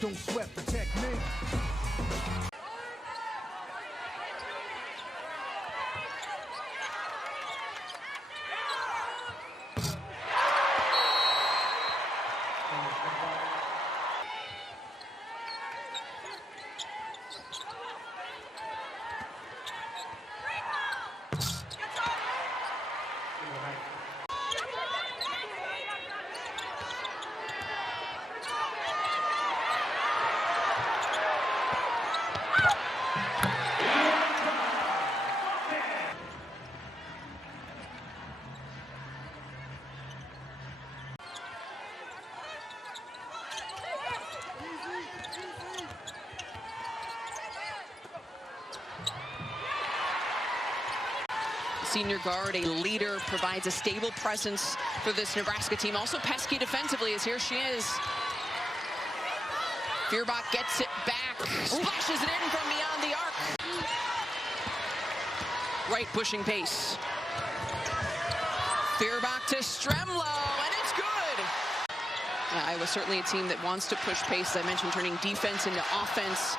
Don't sweat the technique. Senior guard, a leader, provides a stable presence for this Nebraska team. Also pesky defensively, as here she is. Feuerbach gets it back, splashes it in from beyond the arc. Right pushing pace. Feuerbach to Stremlow, and it's good. Iowa's certainly a team that wants to push pace. As I mentioned, turning defense into offense.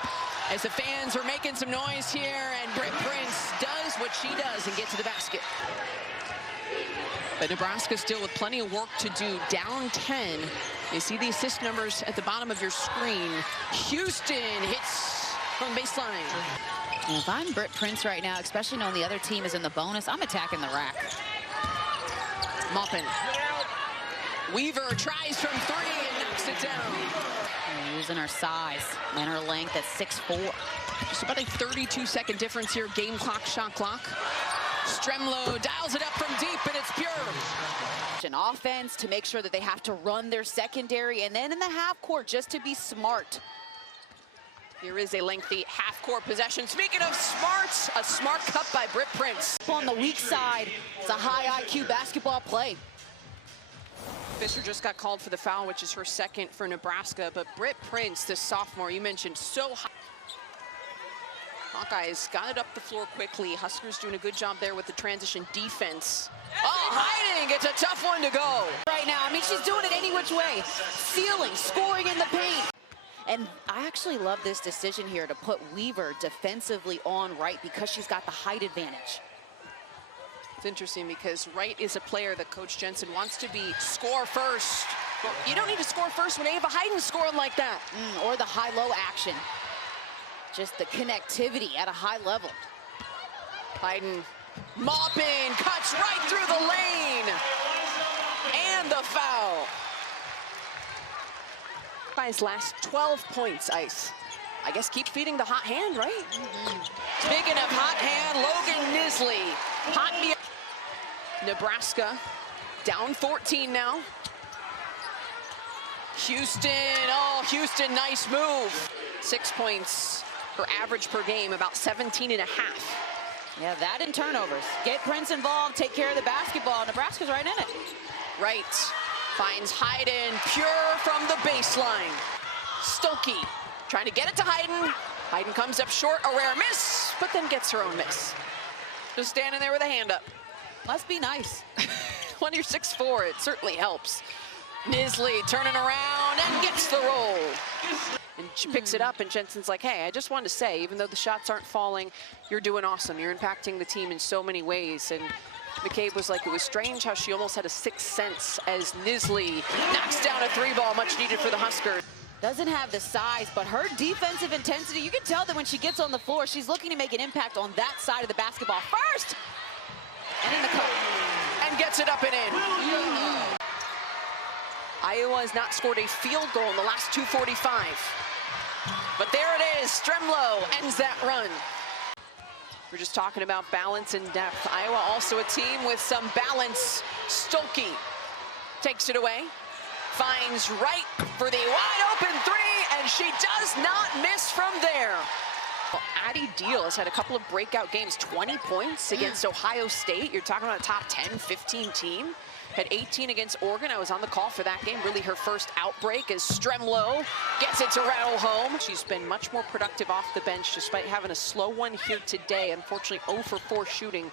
As the fans are making some noise here, and Britt Prince does what she does and gets to the basket. But Nebraska still with plenty of work to do, down 10. You see the assist numbers at the bottom of your screen. Houston hits from baseline. And if I'm Britt Prince right now, especially knowing the other team is in the bonus, I'm attacking the rack. Maupin. Weaver tries from three and knocks it down. And using her size and her length at 6'4". Just about a 32-second difference here, game clock, shot clock. Stremlow dials it up from deep, and it's pure. An offense to make sure that they have to run their secondary, and then in the half court just to be smart. Here is a lengthy half-court possession. Speaking of smart, a smart cut by Britt Prince. On the weak side, it's a high IQ basketball play. Fisher just got called for the foul, which is her second for Nebraska. But Britt Prince, the sophomore, you mentioned, so high. Hawkeyes got it up the floor quickly. Huskers doing a good job there with the transition defense. Oh, hiding, it's a tough one to go. Right now, I mean, she's doing it any which way. Stealing, scoring in the paint. And I actually love this decision here to put Weaver defensively on Wright because she's got the height advantage. It's interesting because Wright is a player that Coach Jensen wants to be score first. Well, you don't need to score first when Ava Hayden's scoring like that. Or the high-low action. Just the connectivity at a high level. Hayden, Maupin, cuts right through the lane. And the foul. Hawkeyes last 12 points, Ice. I guess keep feeding the hot hand, right? Speaking of hot hand, Logan Nisley. Hot Nebraska down 14 now. Houston, oh, Houston, nice move. 6 points her average per game, about 17 and a half. Yeah, that and turnovers. Get Prince involved, take care of the basketball. Nebraska's right in it. Right, finds Hayden, pure from the baseline. Stokey trying to get it to Hayden. Hayden comes up short, a rare miss, but then gets her own miss. Just standing there with a hand up. Must be nice. When you're 6'4", it certainly helps. Nisley turning around and gets the roll. And she picks it up, and Jensen's like, hey, I just wanted to say, even though the shots aren't falling, you're doing awesome. You're impacting the team in so many ways. And McCabe was like, it was strange how she almost had a sixth sense as Nisley knocks down a three ball, much needed for the Huskers. Doesn't have the size, but her defensive intensity, you can tell that when she gets on the floor, she's looking to make an impact on that side of the basketball first. And in the cup. And gets it up and in. Iowa has not scored a field goal in the last 2:45. But there it is, Stremlow ends that run. We're just talking about balance and depth. Iowa also a team with some balance. Stokey takes it away, finds Wright for the wide open three, and she does not miss from there. Well, Addie Deal has had a couple of breakout games, 20 points against Ohio State. You're talking about a top 10, 15 team. Had 18 against Oregon. I was on the call for that game. Really her first outbreak as Stremlow gets it to rattle home. She's been much more productive off the bench despite having a slow one here today. Unfortunately, 0 for 4 shooting.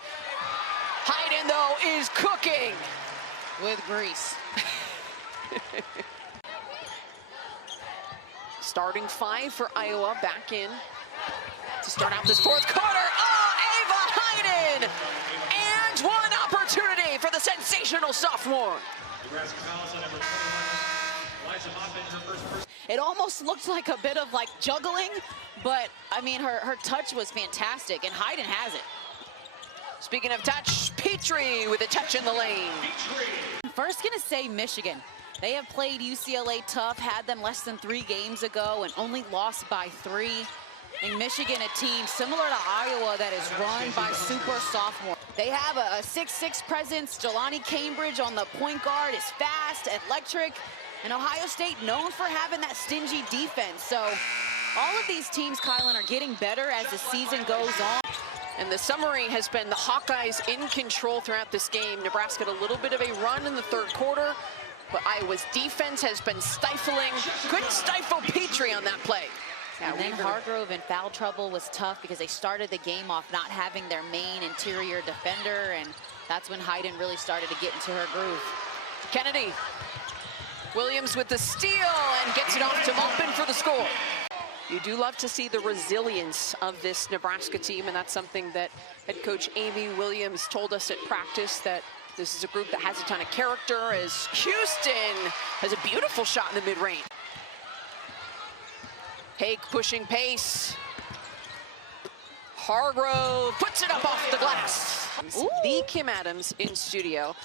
Hayden, though, is cooking. With grease. Starting 5 for Iowa back in to start out this fourth quarter. Oh, Ava Hayden! And one opportunity for the sensational sophomore. It almost looked like a bit of like juggling, but I mean, her touch was fantastic, and Hayden has it. Speaking of touch, Petrie with a touch in the lane. First gonna say Michigan. They have played UCLA tough, had them less than 3 games ago, and only lost by 3. In Michigan, a team similar to Iowa that is run by super sophomore. They have a 6'6" presence. Jelani Cambridge on the point guard is fast, electric, and Ohio State known for having that stingy defense. So all of these teams, Kylan, are getting better as the season goes on. And the summary has been the Hawkeyes in control throughout this game. Nebraska had a little bit of a run in the third quarter, but Iowa's defense has been stifling. Couldn't stifle Petrie on that play. And then Hargrove in foul trouble was tough because they started the game off not having their main interior defender, and that's when Hayden really started to get into her groove. Kennedy. Williams with the steal and gets it off to Maupin for the score. You do love to see the resilience of this Nebraska team, and that's something that head coach Amy Williams told us at practice, that this is a group that has a ton of character, as Houston has a beautiful shot in the mid-range. Hake pushing pace. Hargrove puts it up off the glass. Ooh. The Kim Adams in studio,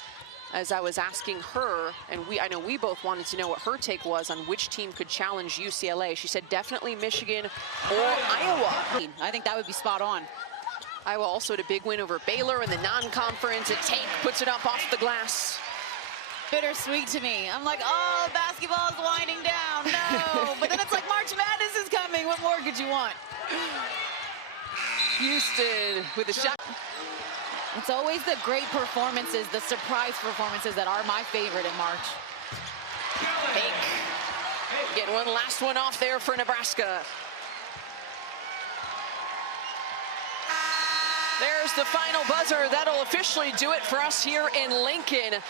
as I was asking her, and I know we both wanted to know what her take was on which team could challenge UCLA. She said definitely Michigan or Iowa. I think that would be spot on. Iowa also had a big win over Baylor in the non-conference. And Hake puts it up off the glass. Bittersweet to me. I'm like, oh, basketball is winding down. No. But then it's like March Madness is coming. What more could you want? Houston with a shot. It's always the great performances, the surprise performances that are my favorite in March. Hake getting one last one off there for Nebraska. There's the final buzzer. That'll officially do it for us here in Lincoln.